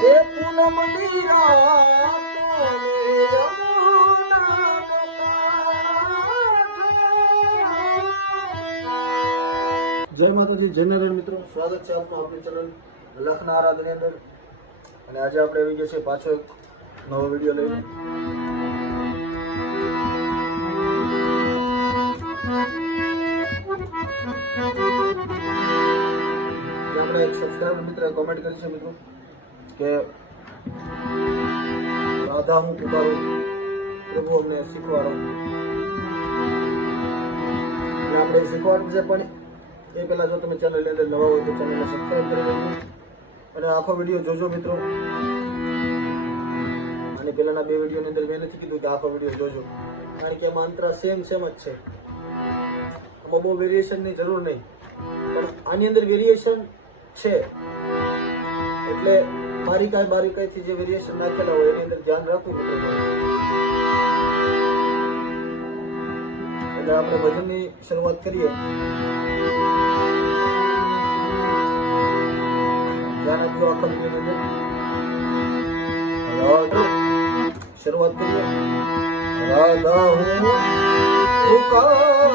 એ પૂનમની રાતોને યમુનાનો કાંઠે। જય માતાજી, જય નારાયણ મિત્રો, સ્વાગત છે આપનું આપણી ચેનલ લખના આરાધની અંદર। અને આજે આપણે આવી ગયા છે પાછો એક નવો વિડીયો લઈને। આપણે એક સબસ્ક્રાઇબર મિત્ર કોમેન્ટ કરી છે મિત્રો કે રાધા હું પુકારું, પ્રભુ અમને શીખવાડો। અને આપણે શીખવાડવું છે, પણ એ પહેલા જો તમે ચેનલની અંદર નવા હોય તો ચેનલને સબસ્ક્રાઇબ કરી દેજો અને આખો વિડીયો જોજો મિત્રો। અને પહેલાના બે વિડીયોની અંદર મેં નથી કીધું કે આખો વિડીયો જોજો, કારણ કે મંત્ર સેમ જ છે, આમાં બહુ વેરિએશનની જરૂર નહીં, પણ આની અંદર વેરિએશન છે, એટલે બારીકાઈથી જે વેરિએશન નાખેલા હોય એની અંદર ધ્યાન રાખવું મિત્રો। એટલે આપણે ભજનની શરૂઆત કરીએ। ધ્યાન આપજો આખો વિડીયોની અંદર। શરૂઆત કરીએ। રાધા હું પુકારું,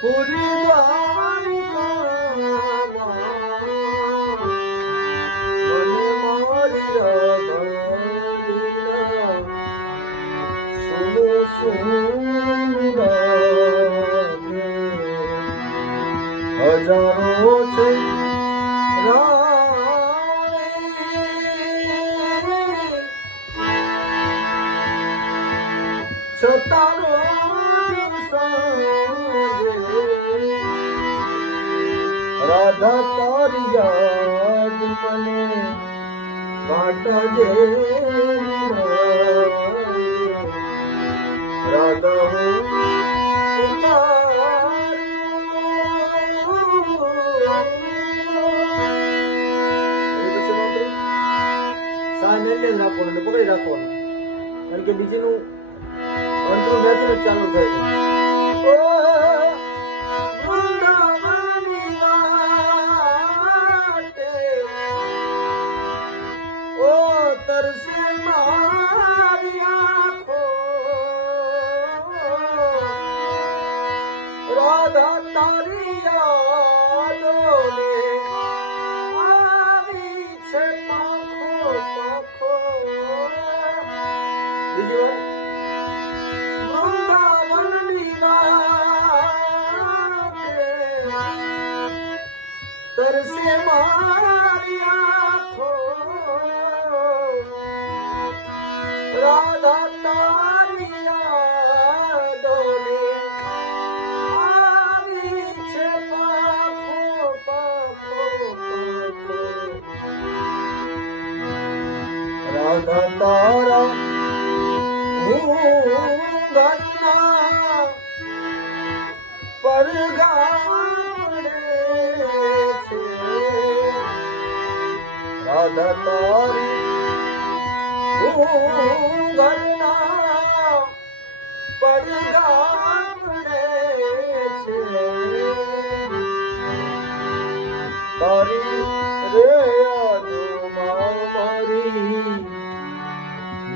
પૂરી હજારો છે સતારો રાધા તારી યાદ મને કાટજે રાધા રાખવાનું ને પકડી રાખવાનું, કારણ કે બીજીનું અંતરું મેચને ચાલુ થાય છે। રાધા તારી યાદોને આવી છે પાખો વૃંદાવનની વાતે તરસે મારી આંખો। રાધા તારી યાદોને આવી છે પાખો। રાધા તારા ઘરના પરગાડે છે, રાધા તારી ઘરના પરગાડે છે, તારી રે યાદોમાં મારી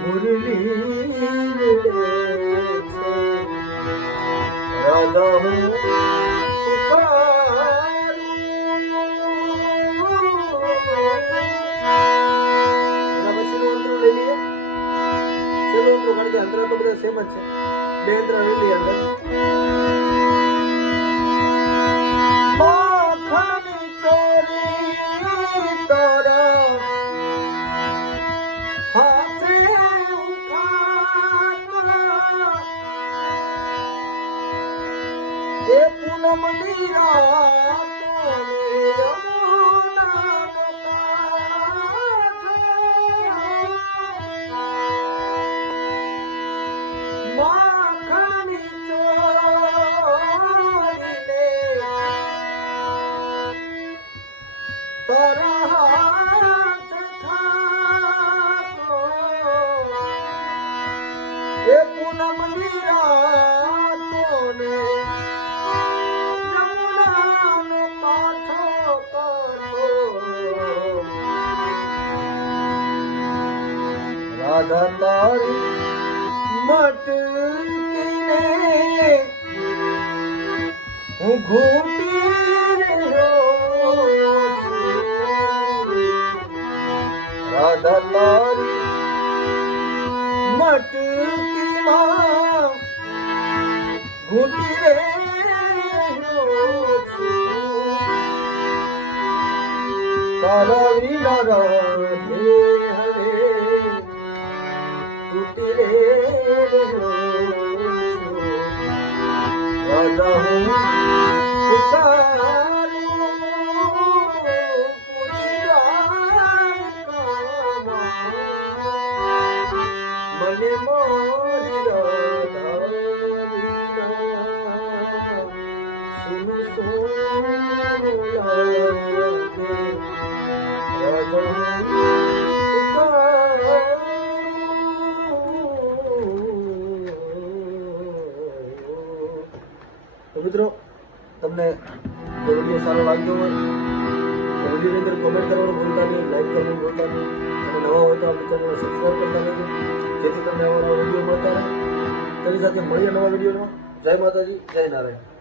મુરલી રાધા હું અંતરા તો બધા સેમ જ છે, બે અંતરા લઈ લઈએ અંદર। માખણની ચોરી તારા હાથે એ પૂનમની રાતોને યમુનાનો કાંઠે। માખણની ચોરીને તારા હાથ ખાતો, એ પૂનમની રાતોને યમુનાનો કાંઠો રાધા તારી મટકીને હું ઘૂંટી રહ્યો છું. રાધા તારી મટકીમાં ઘૂંટી રહ્યો છું. તારા વિના રાધે હરે તૂટી રહ્યો છું. રાધા હું પુકારું પૂરી દ્વારકામાં. મને મારી રાધા વિના સુન સુન લાગે. રાધા તો મિત્રો, તમને જો વિડીયો સારો લાગ્યો હોય તો વિડીયોની અંદર કોમેન્ટ કરવાનું ભૂલતા નહીં, લાઈક કરવાનું ભૂલતા નહીં, અને નવા હોય તો આપણી ચેનલને સબસ્ક્રાઈબ કરતા રહેજો, જેથી તમને આવા નવા વિડીયો મળતા રહે. તેની સાથે મળીએ નવા વિડીયોમાં. જય માતાજી, જય નારાયણ.